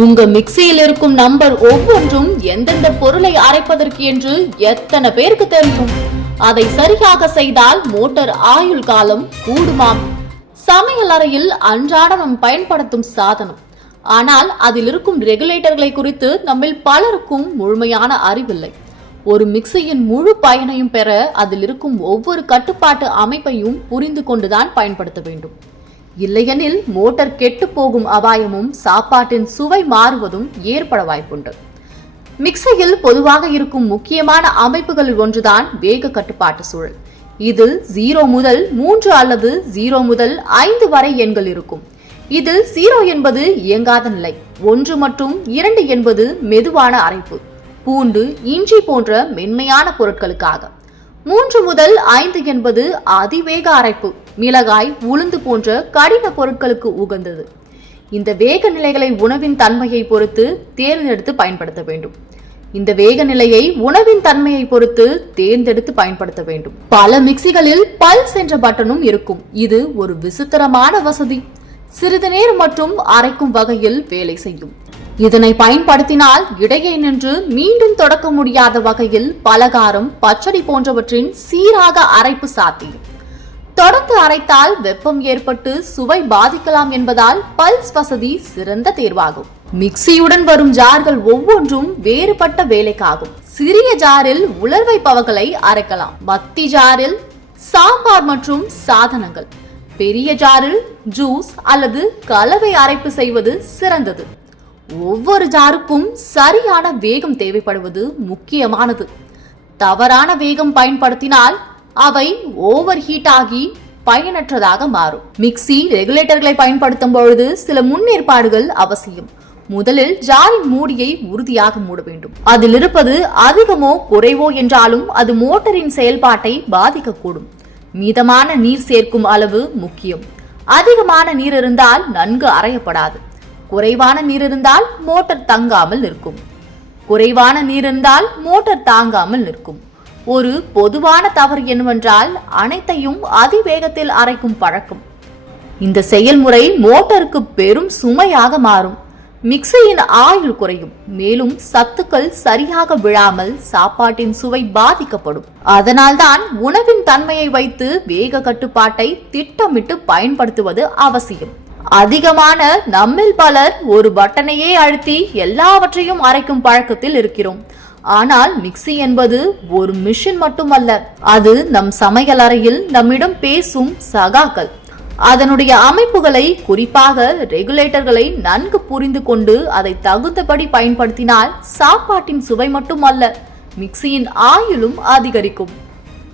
உங்க மிக்சியில் இருக்கும் நம்பர் ஒவ்வொன்றும் எந்தெந்த பொருளை அரைப்பதற்கு என்று எத்தனை பேருக்கு தெரியும்? அதை சரியாக செய்தால் மோட்டார் ஆயுள் காலம் கூடுமாம். சமையல் அறையில் அன்றாடம் நாம் பயன்படுத்தும் சாதனம். ஆனால் அதில் இருக்கும் ரெகுலேட்டர்களை குறித்து நம்மில் பலருக்கும் முழுமையான அறிவில்லை. ஒரு மிக்சியின் முழு பயனையும் பெற அதில் இருக்கும் ஒவ்வொரு கட்டுப்பாட்டு அமைப்பையும் புரிந்து கொண்டுதான் பயன்படுத்த வேண்டும். இல்லையெனில் மோட்டார் கெட்டு போகும் அபாயமும் சாப்பாட்டின் சுவை மாறுவதும் ஏற்பட வாய்ப்புண்டு. மிக்சியில் பொதுவாக இருக்கும் முக்கியமான அமைப்புகளில் ஒன்றுதான் வேக கட்டுப்பாட்டு சூழல். இதில் ஜீரோ முதல் மூன்று அல்லது ஜீரோ முதல் ஐந்து வரை எண்கள் இருக்கும். இதில் ஜீரோ என்பது இயங்காத நிலை ஒன்று மற்றும் இரண்டு என்பது மெதுவான அரைப்பு பூண்டு இஞ்சி போன்ற மென்மையான பொருட்களுக்காக. மூன்று முதல் ஐந்து என்பது அதிவேக அரைப்பு மிளகாய் உளுந்து போன்ற கடின பொருட்களுக்கு உகந்தது. இந்த வேக நிலைகளை உணவின் தன்மையை பொறுத்து தேர்ந்தெடுத்து பயன்படுத்த வேண்டும். இந்த வேக நிலையை உணவின் தன்மையை பொறுத்து தேர்ந்தெடுத்து பயன்படுத்த வேண்டும். பல மிக்சிகளில் பல்ஸ் என்ற பட்டனும் இருக்கும். இது ஒரு விசித்திரமான வசதி. சிறிது நேரம் மற்றும் அரைக்கும் வகையில் வேலை செய்யும். இதனை பயன்படுத்தினால் இடையே நின்று மீண்டும் தொடக்க முடியாத வகையில் பலகாரம் பச்சடி போன்றவற்றின் சீராக அரைப்பு சாத்தியம். தொடர்ந்து அரைத்தால் வெப்பம் ஏற்பட்டு சுவை பாதிக்கலாம் என்பதால் பல்ஸ் வசதி சிறந்த தேர்வாகும். மிக்சியுடன் வரும் ஜார்கள் ஒவ்வொன்றும் வேறுபட்ட வேலைக்காகும். சிறிய ஜாரில் உலர்வைப்பவர்களை அரைக்கலாம். மத்தி ஜாரில் சாம்பார் மற்றும் சாதனங்கள். பெரிய ஜாரில் ஜூஸ் அல்லது கலவை அரைப்பு செய்வது சிறந்தது. ஒவ்வொரு ஜாருக்கும் சரியான வேகம் தேவைப்படுவது முக்கியமானது. தவறான வேகம் பயன்படுத்தினால் அவை ஓவர் ஹீட் ஆகி பயனற்றதாக மாறும். மிக்ஸி ரெகுலேட்டர்களை பயன்படுத்தும் பொழுது சில முன்னேற்பாடுகள் அவசியம். முதலில் ஜாரின் மூடியை உறுதியாக மூட வேண்டும். அதில் இருப்பது அதிகமோ குறைவோ என்றாலும் அது மோட்டரின் செயல்பாட்டை பாதிக்கக்கூடும். மீதமான நீர் சேர்க்கும் அளவு முக்கியம். அதிகமான நீர் இருந்தால் நன்கு அறையப்படாது. குறைவான நீர் இருந்தால் மோட்டார் தங்காமல் நிற்கும். குறைவான நீர் இருந்தால் மோட்டார் தாங்காமல் நிற்கும். ஒரு பொதுவான தவறு என்னவென்றால் அனைத்தையும் அதிவேகத்தில் அரைக்கும் பழக்கம். இந்த செயல்முறை மோட்டருக்கு பெரும் சுமையாக மாறும். மிக்சியின் ஆயுள் குறையும். மேலும் சத்துக்கள் சரியாக விழாமல் சாப்பாட்டின் சுவை பாதிக்கப்படும். அதனால்தான் உணவின் தன்மையை வைத்து வேக கட்டுப்பாட்டை திட்டமிட்டு பயன்படுத்துவது அவசியம். அதிகமான நம்மில் பலர் ஒரு பட்டனையே அழுத்தி எல்லாவற்றையும் அரைக்கும் பழக்கத்தில் இருக்கிறோம். ஆனால் மிக்ஸி என்பது ஒரு மிஷின் மட்டுமல்ல. அது நம் சமையல் அறையில் நம்மிடம் பேசும் சகாக்கள். அதனுடைய அமைப்புகளை குறிப்பாக ரெகுலேட்டர்களை நன்கு புரிந்து கொண்டு அதை தகுந்தபடி பயன்படுத்தினால் சாப்பாட்டின் சுவை மட்டுமல்ல மிக்சியின் ஆயுளும் அதிகரிக்கும்.